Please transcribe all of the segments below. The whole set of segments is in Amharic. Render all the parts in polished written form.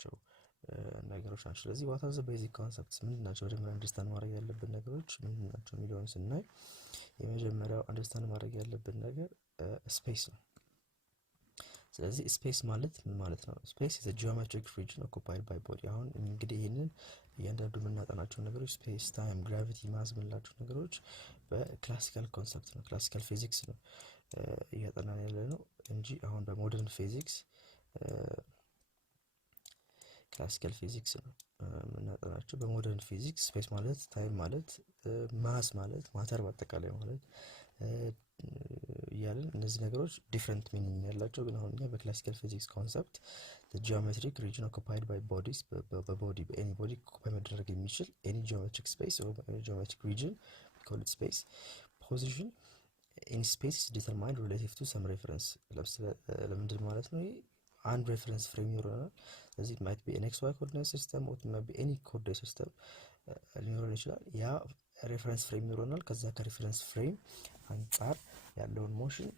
የምናጠናቸው ነገሮች ናቸው። ስለዚህ what are the basic concepts ምንድን ናቸው? መጀመሪያ አንደርስታንድ ማድረግ ያለብን ነገሮች ምንድን ናቸው የሚለውን ስናይ የመጀመሪያው አንደርስታንድ ማድረግ ያለብን ነገር ስፔስ ነው። ስለዚህ ስፔስ ማለት ምን ማለት ነው? ስፔስ is a geometric region occupied by body። አሁን እንግዲህ ይህንን እያንዳንዱ የምናጠናቸው ነገሮች ስፔስ፣ ታይም፣ ግራቪቲ፣ ማስ የምንላቸው ነገሮች በክላሲካል ኮንሰፕት ነው፣ ክላሲካል ፊዚክስ ነው እያጠናን ያለ ነው እንጂ አሁን በሞደርን ፊዚክስ ክላሲካል ፊዚክስ ነው የምናጠናቸው። በሞደርን ፊዚክስ ስፔስ ማለት ታይም ማለት ማስ ማለት ማተር በአጠቃላይ ማለት እያለን እነዚህ ነገሮች ዲፍረንት ሚኒንግ ያላቸው ግን አሁን እኛ በክላሲካል ፊዚክስ ኮንሰፕት ጂኦሜትሪክ ሪጅን ኦኩፓይድ ባይ ቦዲስ በቦዲ በኤኒ ቦዲ ኦኩፓይ መደረግ የሚችል ኤኒ ጂኦሜትሪክ ስፔስ ኦር ጂኦሜትሪክ ሪጅን ኮል ኢት ስፔስ ፖዚሽን ኢን ስፔስ ኢዝ ዲተርማይንድ ሪሌቲቭ ቱ ሰም ሬፈረንስ። ለምንድን ማለት ነው? አንድ ሬፈረንስ ፍሬም ይኖረናል። ስለዚህ ማይት ቢ ኤን ኤክስ ዋይ ኮኦርዲኔት ሲስተም ኦር ማይት ቢ ኤኒ ኮኦርዲኔት ሲስተም ሊኖረን ይችላል። ያ ሬፈረንስ ፍሬም ይኖረናል። ከዛ ከሬፈረንስ ፍሬም አንጻር ያለውን ሞሽን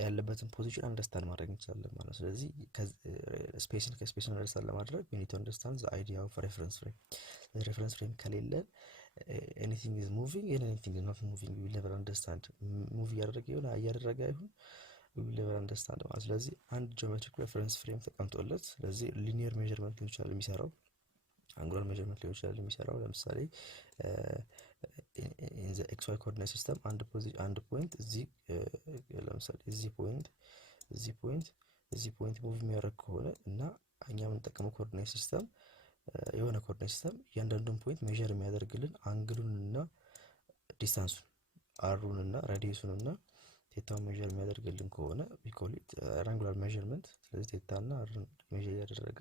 ያለበትን ፖዚሽን አንደርስታንድ ማድረግ እንችላለን ማለት ነው። ስለዚህ ስፔስን ከስፔስ አንደርስታንድ ለማድረግ we need to understand the idea of reference frame። ሬፈረንስ ፍሬም ከሌለን anything is moving and anything is not moving we will never understand። ሙቭ እያደረገ ይሁን እያደረገ አይሁን we will never understand ማለት። ስለዚህ አንድ ጂኦሜትሪክ ሬፈረንስ ፍሬም ተቀምጦለት ስለዚህ ሊኒየር ሜዠርመንት ሊሆን ይችላል የሚሰራው፣ አንጉላር ሜዠርመንት ሊሆን ይችላል የሚሰራው። ለምሳሌ in the xy coordinate system አንድ ፖይንት እዚህ ለምሳሌ እዚህ ፖይንት ሙቭ የሚያደርግ ከሆነ እና እኛ የምንጠቀመው ኮኦርዲኔት ሲስተም የሆነ ኮኦርዲኔት ሲስተም እያንዳንዱን ፖይንት ሜዠር የሚያደርግልን አንግሉን እና ዲስታንሱን አሩን እና ራዲየሱን እና ቴታውን ሜዠር የሚያደርግልን ከሆነ we call it አንጉላር ሜዠርመንት። ስለዚህ ቴታ እና አሩን ሜዠር ያደረገ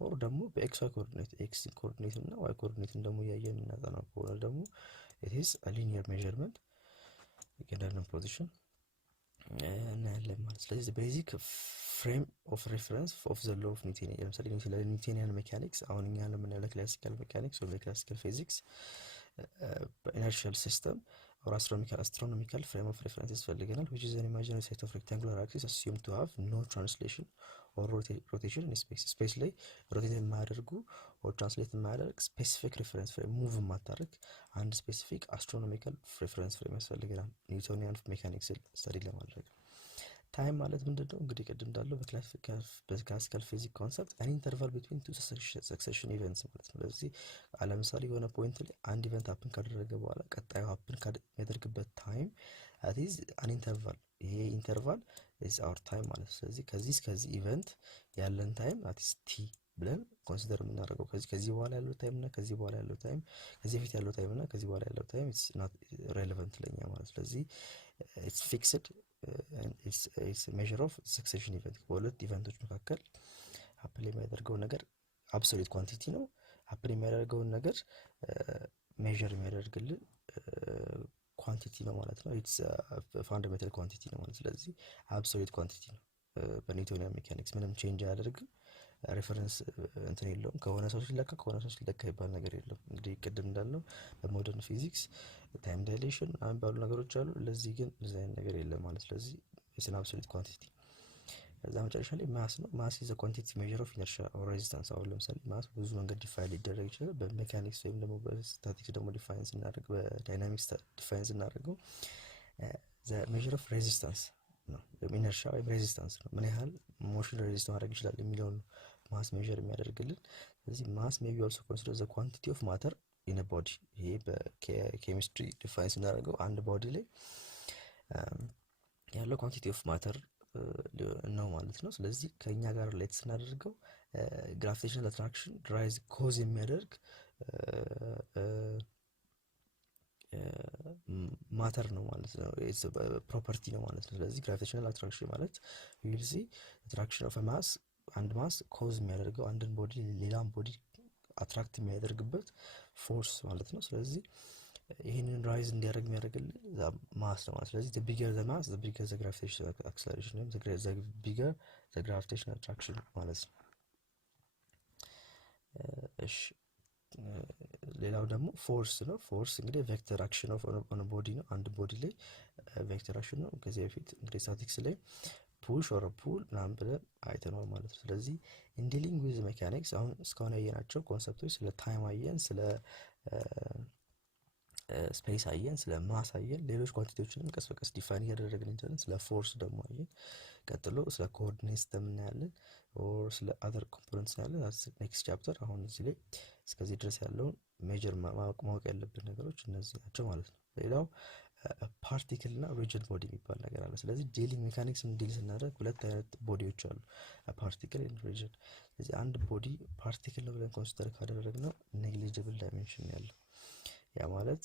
ኦር ደግሞ በኤክስ ዋይ ኮኦርዲኔት ኤክስ ኮኦርዲኔት እና ዋይ ኮኦርዲኔትን ደግሞ እያየን እናጠናው ከሆነ ደግሞ it is a linear measurement given position እናያለን ማለት። ስለዚህ ቤዚክ ፍሬም ኦፍ ሬፈረንስ ኦፍ ዘ ሎው ኦፍ ኒውተን ለምሳሌ ኒውተኒያን ሜካኒክስ አሁን እኛ ለምናየው ክላሲካል ሜካኒክስ ወይ ክላሲካል ፊዚክስ ኢነርሺያል ሲስተም or astronomical frame of reference ያስፈልገናል which is an imaginary set of rectangular axis assumed to have no translation or rotation in space። ስፔስ ላይ ሮቴት የማያደርጉ or translate የማያደርግ ስፔሲፊክ ሬፈረንስ ፍሬም ሙቭ የማታደርግ አንድ ስፔሲፊክ አስትሮኖሚካል ሬፈረንስ ፍሬም ያስፈልገናል ኒውቶኒያን ሜካኒክስ ስተዲ ለማድረግ። ታይም ማለት ምንድነው? እንግዲህ ቅድም እንዳለው በክላሲካል ፊዚክስ ኮንሰፕት አን ኢንተርቫል ቢትዊን ቱ ሰክሴሽን ኢቨንትስ ማለት ነው። ስለዚህ ለምሳሌ የሆነ ፖይንት ላይ አንድ ኢቨንት ሀፕን ካደረገ በኋላ ቀጣዩ ሀፕን የሚያደርግበት ታይም that is an interval። ይሄ ኢንተርቫል is our time ማለት ነው። ስለዚህ ከዚህ እስከዚህ ኢቨንት ያለን ታይም that is t ብለን ኮንሲደር የምናደርገው ከዚህ በኋላ ያለው ታይም እና ከዚህ በኋላ ያለው ታይም ከዚህ በፊት ያለው ታይም እና ከዚህ በኋላ ያለው ታይም it's not relevant ለኛ ማለት። ስለዚህ it's fixed and it's a measure of succession event። በሁለት ኢቨንቶች መካከል ሀፕን የሚያደርገው ነገር አብሶሉት ኳንቲቲ ነው። ሀፕን የሚያደርገውን ነገር ሜዠር የሚያደርግልን ኳንቲቲ ነው ማለት ነው። ኢትስ ፋንዳሜንታል ኳንቲቲ ነው ማለት። ስለዚህ አብሶሉት ኳንቲቲ ነው በኒውቶኒያን ሜካኒክስ ምንም ቼንጅ አያደርግም። ሬፈረንስ እንትን የለውም። ከሆነ ሰው ሲለካ ይባል ነገር የለም። እንግዲህ ቅድም እንዳልነው በሞደርን ፊዚክስ ታይም ዳይሌሽን ባሉ ነገሮች አሉ። ለዚህ ግን እንደዚህ አይነት ነገር የለም ማለት። ስለዚህ ኢትስ አን አብሶሉት ኳንቲቲ። ከዛ መጨረሻ ላይ ማስ ነው። ማስ ኢዝ a quantity measure of inertia or resistance። አሁን ለምሳሌ ማስ ብዙ መንገድ ዲፋይን ሊደረግ ይችላል። በሜካኒክስ ወይም ደግሞ በስታቲክስ ደግሞ ዲፋይን ስናደርግ በዳይናሚክስ ዲፋይን ስናደርገው the measure of resistance ነው። ኢነርሺያ ወይም ሬዚስታንስ ነው። ምን ያህል ሞሽን ሬዚስት ማድረግ ይችላል የሚለውን ማስ ሜዠር የሚያደርግልን። ስለዚህ ማስ ሜይ ቢ ኦልሶ ኮንሲደር ዘ ኳንቲቲ ኦፍ ማተር ኢን አ ቦዲ። ይሄ በኬሚስትሪ ዲፋይን ስናደርገው አንድ ቦዲ ላይ ያለው ኳንቲቲ ኦፍ ማተር ነው ማለት ነው። ስለዚህ ከኛ ጋር ሪሌት ስናደርገው ግራቪቴሽናል አትራክሽን ራይዝ ኮዝ የሚያደርግ ማተር ነው ማለት ነው። ኢትስ ፕሮፐርቲ ነው ማለት ነው። ስለዚህ ግራቪቴሽናል አትራክሽን ማለት you will see attraction of a mass አንድ ማስ ኮዝ የሚያደርገው አንድን ቦዲ ሌላም ቦዲ አትራክት የሚያደርግበት ፎርስ ማለት ነው። ስለዚህ ይሄንን ራይዝ እንዲያደርግ የሚያደርግልን ማስ ነው ማለት። ስለዚህ the bigger the mass the bigger the gravitational acceleration ወይም the bigger the gravitational attraction ማለት ነው። እሺ ሌላው ደግሞ ፎርስ ነው። ፎርስ እንግዲህ ቬክተር አክሽን ኦፍ ኦን ቦዲ ነው። አንድ ቦዲ ላይ ቬክተር አክሽን ነው። ከዚህ በፊት እንግዲህ ስታቲክስ ላይ ፑሽ ኦር ፑል ምናምን ብለን አይተነዋል ማለት ነው። ስለዚህ ኢን ዲሊንግ ዊዝ ሜካኒክስ አሁን እስካሁን ያየናቸው ኮንሰፕቶች ስለ ታይም አየን፣ ስለ ስፔስ አየን፣ ስለ ማስ አየን፣ ሌሎች ኳንቲቲዎችንም ቀስ በቀስ ዲፋይን እያደረግን እንችላለን። ስለ ፎርስ ደግሞ አየን። ቀጥሎ ስለ ኮኦርዲኔት ሲስተም እናያለን፣ ኦር ስለ አዘር ኮምፖነንትስ እናያለን። ኔክስት ቻፕተር። አሁን እዚህ ላይ እስከዚህ ድረስ ያለውን ሜጀር ማወቅ ያለብን ነገሮች እነዚህ ናቸው ማለት ነው። ሌላው ፓርቲክል እና ሪጅድ ቦዲ የሚባል ነገር አለ። ስለዚህ ዲሊንግ ሜካኒክስን ዲል ስናደርግ ሁለት አይነት ቦዲዎች አሉ፣ ፓርቲክል ኤንድ ሪጅድ። ስለዚህ አንድ ቦዲ ፓርቲክል ነው ብለን ኮንሲደር ካደረግነው ኔግሊጅብል ዳይሜንሽን ያለው ያ ማለት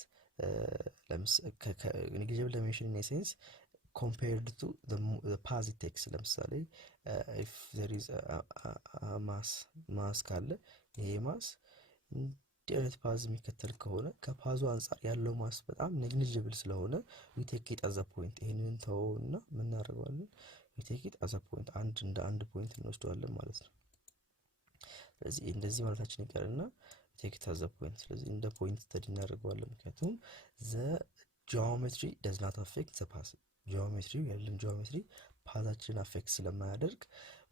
ኔግሊጅብል ዳይሜንሽን ኢን ሴንስ compared to the path it takes። ለምሳሌ if there is a mass ካለ ይሄ ማስ እንዲህ አይነት ፓዝ የሚከተል ከሆነ ከፓዙ አንጻር ያለው ማስ በጣም ኔግሊጅብል ስለሆነ we take it as a point። ይሄንን ተውና ምን እናደርገዋለን? we take it as a point፣ እንደ አንድ ፖይንት እንወስደዋለን ማለት ነው። ስለዚህ እንደዚህ ማለታችን ይቀርና take it as a point። ስለዚህ እንደ ፖይንት ስተዲ እናደርገዋለን፣ ምክንያቱም the geometry does not affect the path። ጂኦሜትሪ ያለን ጂኦሜትሪ ፓዛችንን አፌክት ስለማያደርግ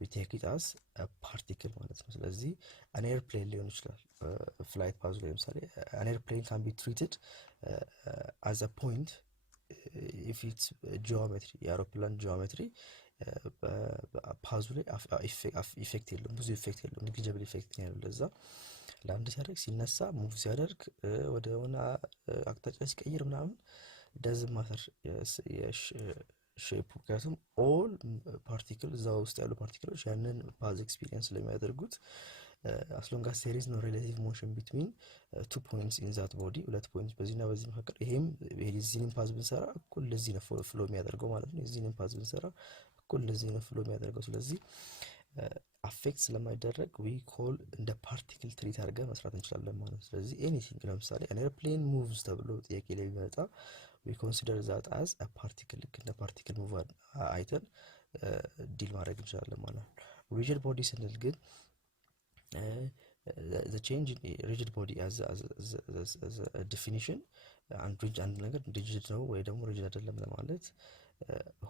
we take it as a particle ማለት ነው። ስለዚህ an airplane ሊሆን ይችላል ፍላይት ፓዙ ላይ ለምሳሌ an airplane can be treated as a point if it's geometry የአውሮፕላን ጂኦሜትሪ ፓዙ ላይ ኢፌክት የለውም፣ ብዙ ኢፌክት የለውም፣ ኔግሊጅብል ኢፌክት ነው ያለው። ለዛ ላንድ ሲያደርግ ሲነሳ ሙቭ ሲያደርግ ወደ ሆነ አቅጣጫ ሲቀይር ምናምን ደዝ ማተር ሼፕ፣ ምክንያቱም ኦል ፓርቲክል እዛ ውስጥ ያሉ ፓርቲክሎች ያንን ፓዝ ኤክስፒሪየንስ ስለሚያደርጉት as long as there is no relative motion between two points in that body፣ ሁለት ፖይንት በዚህና በዚህ መካከል፣ ይሄም የዚህን ፓዝ ብንሰራ እኩል ለዚህ ነው ፍሎ የሚያደርገው ማለት ነው። የዚህን ፓዝ ብንሰራ እኩል ለዚህ ነው ፍሎ የሚያደርገው። ስለዚህ አፌክት ስለማይደረግ ዊ ኮል እንደ ፓርቲክል ትሪት አድርገን መስራት እንችላለን ማለት ነው። ስለዚህ ኤኒቲንግ ለምሳሌ an airplane moves ተብሎ ጥያቄ ላይ ቢመጣ we consider that as a particle፣ ልክ እንደ ፓርቲክል ሙቭ አይተን ዲል ማድረግ እንችላለን ማለት ነው። ሪጅድ ቦዲ ስንል ግን the change in rigid body as a definition አንድ ነገር ሪጅድ ነው ወይ ደግሞ ሪጅድ አይደለም ለማለት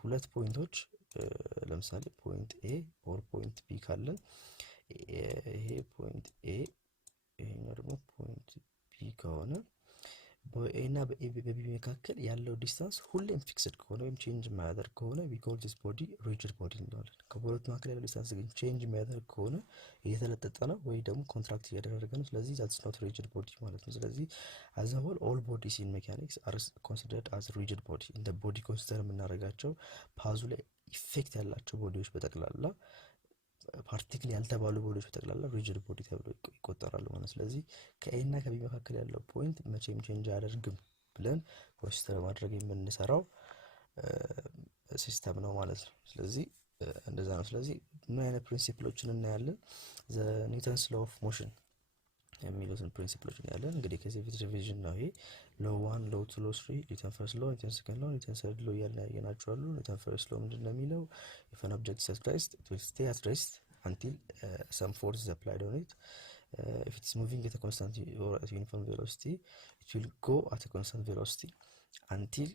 ሁለት ፖይንቶች ለምሳሌ ፖይንት ኤ ኦር ፖይንት ቢ ካለን ይሄ ፖይንት ኤ ይሄኛው ደግሞ ፖይንት ቢ ከሆነ በኤ እና በቢ መካከል ያለው ዲስታንስ ሁሌም ፊክስድ ከሆነ ወይም ቼንጅ የማያደርግ ከሆነ we call this body rigid body እንለዋለን። ከሁለቱ መካከል ያለው ዲስታንስ ግን ቼንጅ የሚያደርግ ከሆነ እየተለጠጠ ነው ወይ ደግሞ ኮንትራክት እያደረገ ነው፣ ስለዚህ that's not rigid body ማለት ነው። ስለዚህ as a whole all bodies in mechanics are considered as rigid body። እንደ ቦዲ ኮንሲደር የምናደርጋቸው ፓዙ ላይ ኢፌክት ያላቸው ቦዲዎች በጠቅላላ ፓርቲክል ያልተባሉ ቦዲዎች በጠቅላላ ሪጅድ ቦዲ ተብሎ ይቆጠራሉ ማለት። ስለዚህ ከኤ እና ከቢ መካከል ያለው ፖይንት መቼም ቼንጅ አያደርግም ብለን ኮንሲደር ማድረግ የምንሰራው ሲስተም ነው ማለት ነው። ስለዚህ እንደዛ ነው። ስለዚህ ምን አይነት ፕሪንሲፕሎችን እናያለን? ዘ ኒውተንስ ሎው ኦፍ ሞሽን የሚሉትን ፕሪንሲፕሎች እናያለን። እንግዲህ ከዚህ በፊት ሪቪዥን ነው ይሄ ሎው 1 ሎው 2 ሎው 3 ኒውተን ፈርስት ሎው ኒውተን ሰከንድ ሎው ኒውተን ሰርድ ሎው እያልን ያየናቸው አሉ። ኒውተን ፈርስት ሎው ምንድን ነው የሚለው? if an object is at rest it will stay at rest until some force is applied on it. If it is moving at a constant or at uniform velocity it will go at a constant velocity until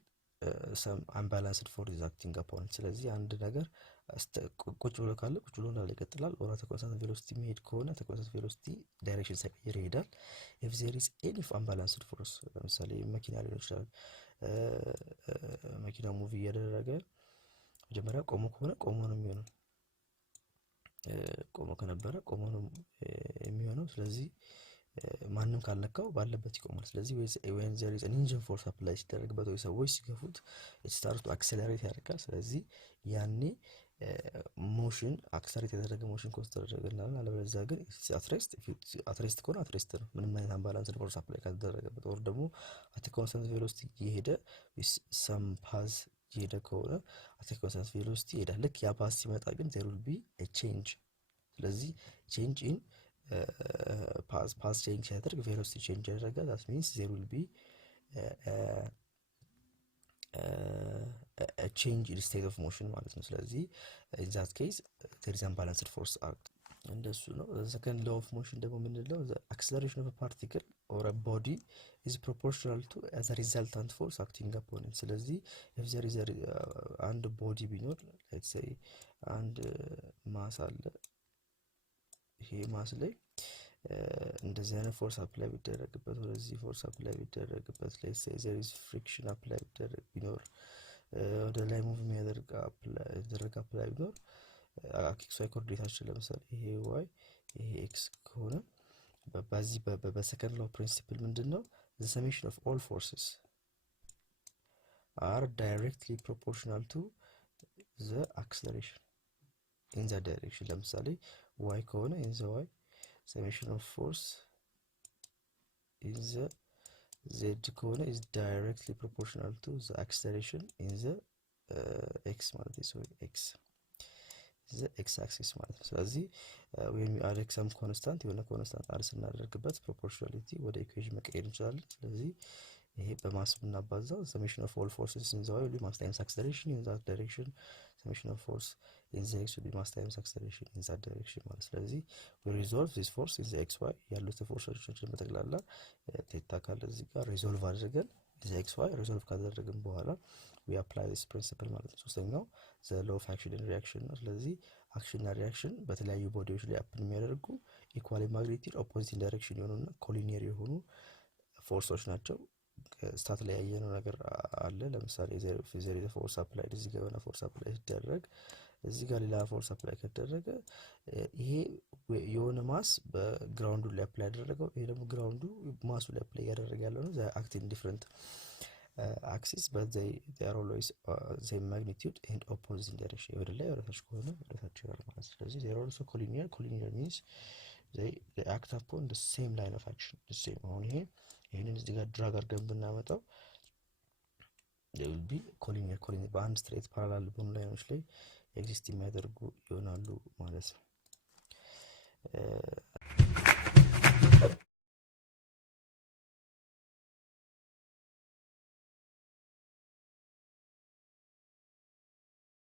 some unbalanced force is acting upon it። ስለዚህ አንድ ነገር ቁጭ ብሎ ካለ ቁጭ ብሎ እንዳለ ይቀጥላል። ኦር at a constant velocity የሚሄድ ከሆነ at a constant velocity ዳይሬክሽን ሳይቀይር ይሄዳል። if there is any unbalanced force ለምሳሌ መኪና ሊሆን ይችላል። መኪና ሙቪ እያደረገ መጀመሪያ ቆሞ ከሆነ ቆሞ ነው የሚሆነው፣ ቆሞ ከነበረ ቆሞ ነው የሚሆነው። ስለዚህ ማንም ካልነካው ባለበት ይቆማል። ስለዚህ when there is an engine force apply ሲደረግበት ወይ ሰዎች ሲገፉት it starts to accelerate ያደርጋል። ስለዚህ ያኔ ሞሽን አክሰለሬት የተደረገ ሞሽን ኮንሲደር ያደርጋል። አለበለዚያ ግን አትሬስት ከሆነ አትሬስት ነው፣ ምንም አይነት አምባላንስ ፎርስ አፕላይ ካልተደረገበት። ኦር ደግሞ at a constant velocity እየሄደ some path እየሄደ ከሆነ at a constant velocity ይሄዳል። ልክ ያ ፓዝ ሲመጣ ግን there will be a change። ስለዚህ change in path change ሲያደርግ velocity change ያደርጋል። that means there will be a change in state of motion ማለት ነው። ስለዚህ in that case there is unbalanced force act እንደሱ ነው። the second law of motion ደግሞ ምንድነው? the acceleration of a particle or a body is proportional to the resultant force acting upon it። ስለዚህ if there is አንድ ቦዲ ቢኖር let's say አንድ ማስ አለ። ይሄ ማስ ላይ እንደዚህ አይነት ፎርስ አፕላይ ቢደረግበት ወደዚህ ፎርስ አፕላይ ቢደረግበት let's say there is friction አፕላይ ቢደረግ ቢኖር ወደ ላይ ሙቭ የሚያደርግ አፕላይ ቢኖር ኤክስ ዋይ ኮኦርዲኔታችን ለምሳሌ ይሄ ዋይ ይሄ ኤክስ ከሆነ በዚህ በሰከንድ ሎው ፕሪንሲፕል ምንድነው the summation of all forces are directly proportional to the acceleration in that direction። ለምሳሌ y ከሆነ in the y summation of force in the z ከሆነ is directly proportional to the acceleration in the x ማለት ነው x the x axis ማለት ነው። ስለዚህ when we add some constant የሆነ ኮንስታንት አድ ስናደርግበት ፕሮፖርሽናሊቲ ወደ ኢኩዌሽን መቀየር እንችላለን። ስለዚህ ይሄ በማስ ብናባዛው summation of all forces in the y will be mass times acceleration in that direction summation of force in the x will be mass times acceleration in that direction ማለት። ስለዚህ we resolve this force in the xy ያሉት ፎርሶችን በተግላላ ቴታ ካለ እዚህ ጋር ሪዞልቭ አድርገን the xy ሪዞልቭ ካደረግን በኋላ we apply this principle ማለት ነው። ሶስተኛው the law of action and reaction ነው። ስለዚህ አክሽን እና ሪአክሽን በተለያዩ ቦዲዎች ላይ አፕን የሚያደርጉ ኢኳሊ ማግኒቲዩድ ኦፖዚት ዳይሬክሽን የሆኑና ኮሊኒየር የሆኑ ፎርሶች ናቸው። ስታት ላይ ያየነው ነገር አለ። ለምሳሌ ዘር ኢዝ ፎርስ አፕላይ እዚህ ጋር የሆነ ፎርስ አፕላይ ሲደረግ እዚህ ጋር ሌላ ፎርስ አፕላይ ከተደረገ ይሄ የሆነ ማስ በግራውንዱ ላይ አፕላይ ያደረገው ይሄ ደግሞ ግራውንዱ ማሱ ላይ አፕላይ ያደረገ ያለው ነው። አክቲንግ ዲፈረንት axis but they are always same magnitude and opposite direction ወደ ላይ ወደ ታች ከሆነ ወደ ታች ይሆናል ማለት ነው። ስለዚህ they are also collinear means they act upon the same line of action the same። አሁን ይሄንን እዚህ ጋር ድራግ አድርገን ብናመጣው they will be collinear በአንድ ስትሬት ፓራላል በሆኑ ላይኖች ላይ ኤግዚስት የሚያደርጉ ይሆናሉ ማለት ነው።